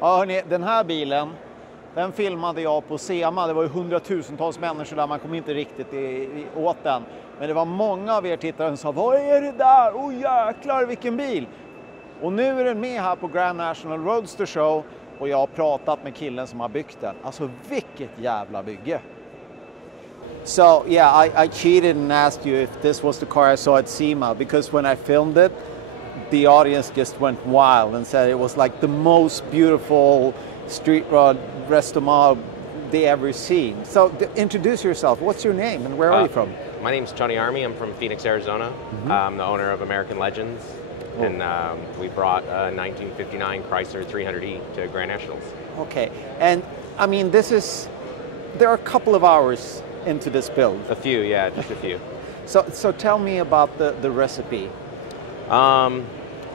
Ja, hörni, den här bilen, den filmade jag på SEMA. Det var ju hundratusentals människor där, man kom inte riktigt åt den. Men det var många av er tittare som sa, vad är det där? Åh jäklar, vilken bil! Och nu är den med här på Grand National Roadster Show och jag har pratat med killen som har byggt den. Alltså vilket jävla bygge! So yeah, I cheated and asked you if this was the car I saw at SEMA, because when I filmed it, the audience just went wild and said it was like the most beautiful street rod resto they ever seen. So introduce yourself. What's your name and where are you from? My name's Tony Army. I'm from Phoenix, Arizona. Mm-hmm. I'm the owner of American Legends. Oh. And we brought a 1959 Chrysler 300E to Grand Nationals. Okay, and I mean there are a couple of hours into this build. A few, yeah, just a few. So tell me about the recipe.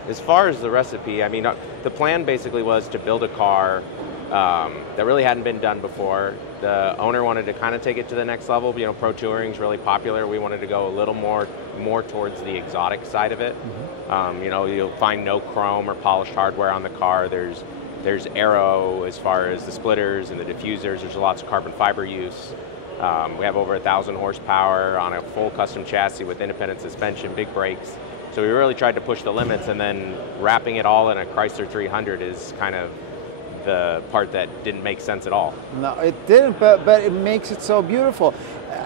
As far as the recipe, I mean, the plan basically was to build a car that really hadn't been done before. The owner wanted to kind of take it to the next level. You know, pro touring's really popular. We wanted to go a little more towards the exotic side of it. Mm-hmm. You know, you'll find no chrome or polished hardware on the car. There's aero as far as the splitters and the diffusers. There's lots of carbon fiber use. We have over 1,000 horsepower on a full custom chassis with independent suspension, big brakes. So we really tried to push the limits, and then wrapping it all in a Chrysler 300 is kind of the part that didn't make sense at all. No, it didn't, but it makes it so beautiful.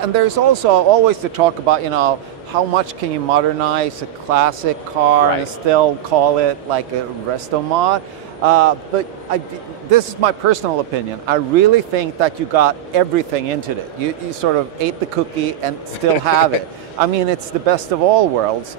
And there's also always the talk about, you know, how much can you modernize a classic car and still call it like a resto mod? But this is my personal opinion. I really think that you got everything into it. You sort of ate the cookie and still have it. I mean, it's the best of all worlds.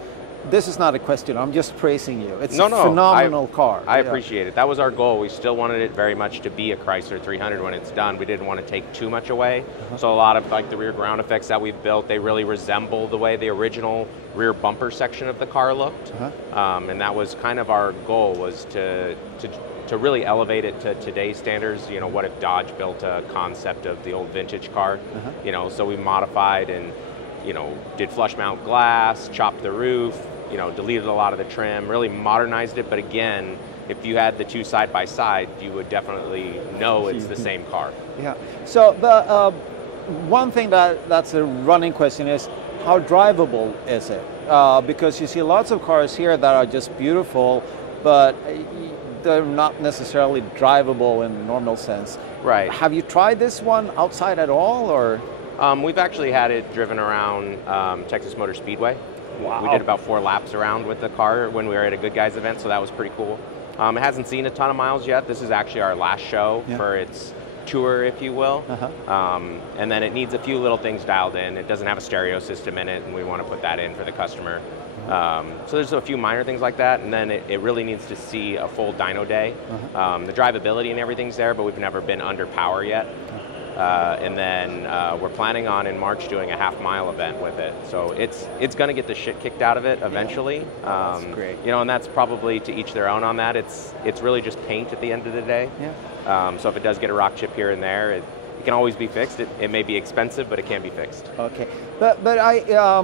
This is not a question. I'm just praising you. It's a phenomenal car. I appreciate it. That was our goal. We still wanted it very much to be a Chrysler 300 when it's done. We didn't want to take too much away. Uh-huh. So a lot of like the rear ground effects that we've built, they really resemble the way the original rear bumper section of the car looked. Uh-huh. And that was kind of our goal, was to really elevate it to today's standards. You know, what if Dodge built a concept of the old vintage car? Uh-huh. You know, so we modified and, you know, did flush mount glass, chopped the roof, you know, deleted a lot of the trim, really modernized it. But again, if you had the two side by side, you would definitely know it's the same car. Yeah. So the one thing that's a running question is, how drivable is it? Because you see lots of cars here that are just beautiful, but they're not necessarily drivable in the normal sense. Right. Have you tried this one outside at all, or? We've actually had it driven around Texas Motor Speedway. Wow. We did about 4 laps around with the car when we were at a Good Guys event, so that was pretty cool. It hasn't seen a ton of miles yet. This is actually our last show for its tour, if you will. Uh-huh. And then it needs a few little things dialed in. It doesn't have a stereo system in it, and we want to put that in for the customer. So there's a few minor things like that, and then it really needs to see a full dyno day. Uh-huh. The drivability and everything's there, but we've never been under power yet. And then we're planning on in March doing a half-mile event with it. So it's going to get the shit kicked out of it eventually. That's great. You know, and that's probably to each their own on that. It's really just paint at the end of the day. Yeah. So if it does get a rock chip here and there, it can always be fixed. It may be expensive, but it can be fixed. Okay, but I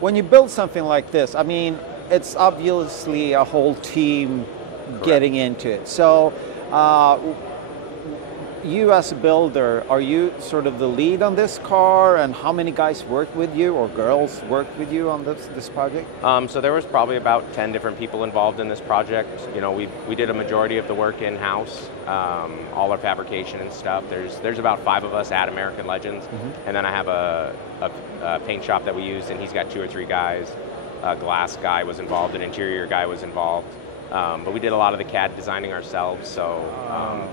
when you build something like this, I mean, it's obviously a whole team getting into it. So. You as a builder, are you sort of the lead on this car, and how many guys work with you or girls work with you on this project? So there was probably about 10 different people involved in this project. You know, we did a majority of the work in-house, all our fabrication and stuff. There's about 5 of us at American Legends, and then I have a paint shop that we use, and he's got 2 or 3 guys. A glass guy was involved, an interior guy was involved. But we did a lot of the CAD designing ourselves, so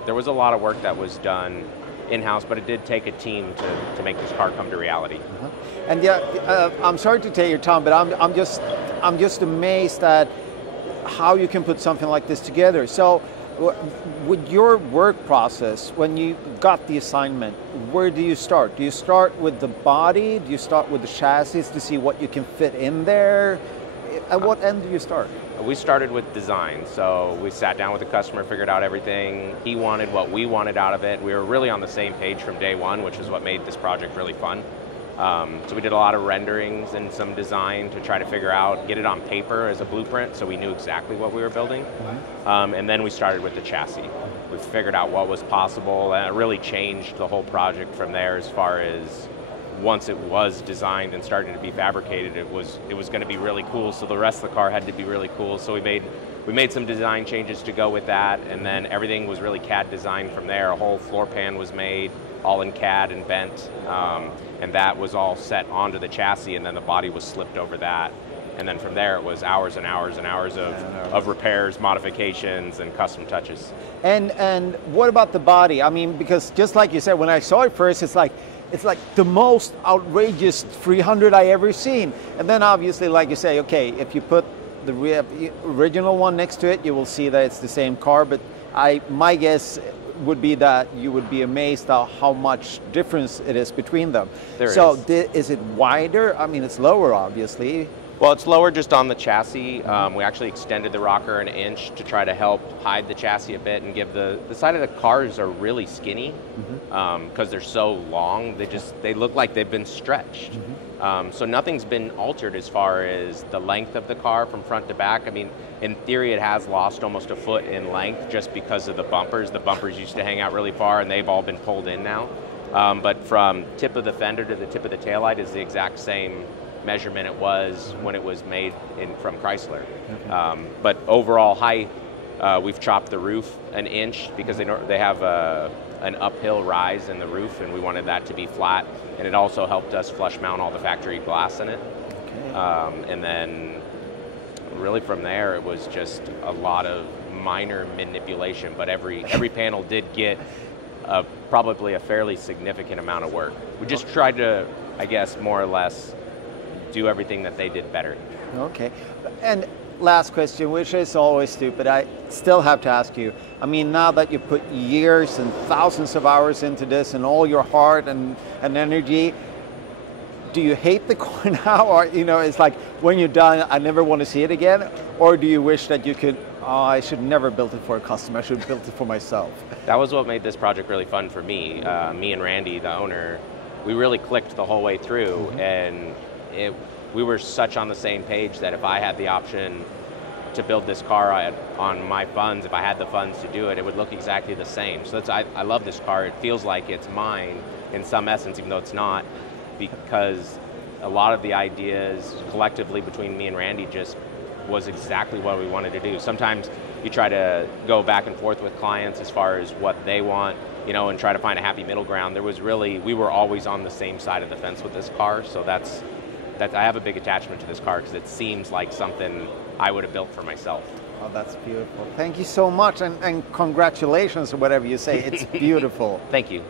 there was a lot of work that was done in-house, but it did take a team to make this car come to reality. Uh-huh. And yeah, I'm sorry to take your time, but I'm just amazed at how you can put something like this together. So, with your work process, when you got the assignment, where do you start? Do you start with the body? Do you start with the chassis to see what you can fit in there? At what end do you start? We started with design, so we sat down with the customer, figured out everything. He wanted what we wanted out of it. We were really on the same page from day one, which is what made this project really fun. So we did a lot of renderings and some design to try to figure out, get it on paper as a blueprint so we knew exactly what we were building. And then we started with the chassis. we figured out what was possible, and it really changed the whole project from there. As far as once it was designed and starting to be fabricated, it was going to be really cool. So the rest of the car had to be really cool. So we made some design changes to go with that, and then everything was really CAD designed from there. A whole floor pan was made, all in CAD and bent, and that was all set onto the chassis, and then the body was slipped over that. And then from there, it was hours and hours and hours of repairs, modifications, and custom touches. And what about the body? I mean, because just like you said, when I saw it first, it's like the most outrageous 300 I ever seen. And then obviously, like you say, okay, if you put the original one next to it, you will see that it's the same car. But my guess would be that you would be amazed at how much difference it is between them. Is it wider? I mean, it's lower, obviously. Well, it's lower just on the chassis. We actually extended the rocker an inch to try to help hide the chassis a bit and give the side of the cars are really skinny because they're so long. They look like they've been stretched. So nothing's been altered as far as the length of the car from front to back. I mean, in theory, it has lost almost a foot in length just because of the bumpers. The bumpers used to hang out really far, and they've all been pulled in now. But from tip of the fender to the tip of the taillight is the exact same measurement it was when it was made from Chrysler. But overall height, we've chopped the roof an inch because they have an uphill rise in the roof, and we wanted that to be flat. And it also helped us flush mount all the factory glass in it. And then really from there, it was just a lot of minor manipulation, but every panel did get probably a fairly significant amount of work. We just tried to, I guess, more or less do everything that they did better. Okay. And last question, which is always stupid, I still have to ask you. I mean, now that you put years and thousands of hours into this and all your heart and energy, do you hate the car now? Or, it's like, when you're done, I never want to see it again? Or do you wish that you could, I should never build it for a customer, I should have built it for myself? That was what made this project really fun for me. Me and Randy, the owner, we really clicked the whole way through, and we were such on the same page that if I had the option to build this car on my funds, if I had the funds to do it, it would look exactly the same. So I love this car. It feels like it's mine in some essence, even though it's not, because a lot of the ideas collectively between me and Randy just was exactly what we wanted to do. Sometimes you try to go back and forth with clients as far as what they want, and try to find a happy middle ground. We were always on the same side of the fence with this car, so I have a big attachment to this car because it seems like something I would have built for myself. Oh, that's beautiful. Thank you so much, and congratulations, or whatever you say. It's beautiful. Thank you.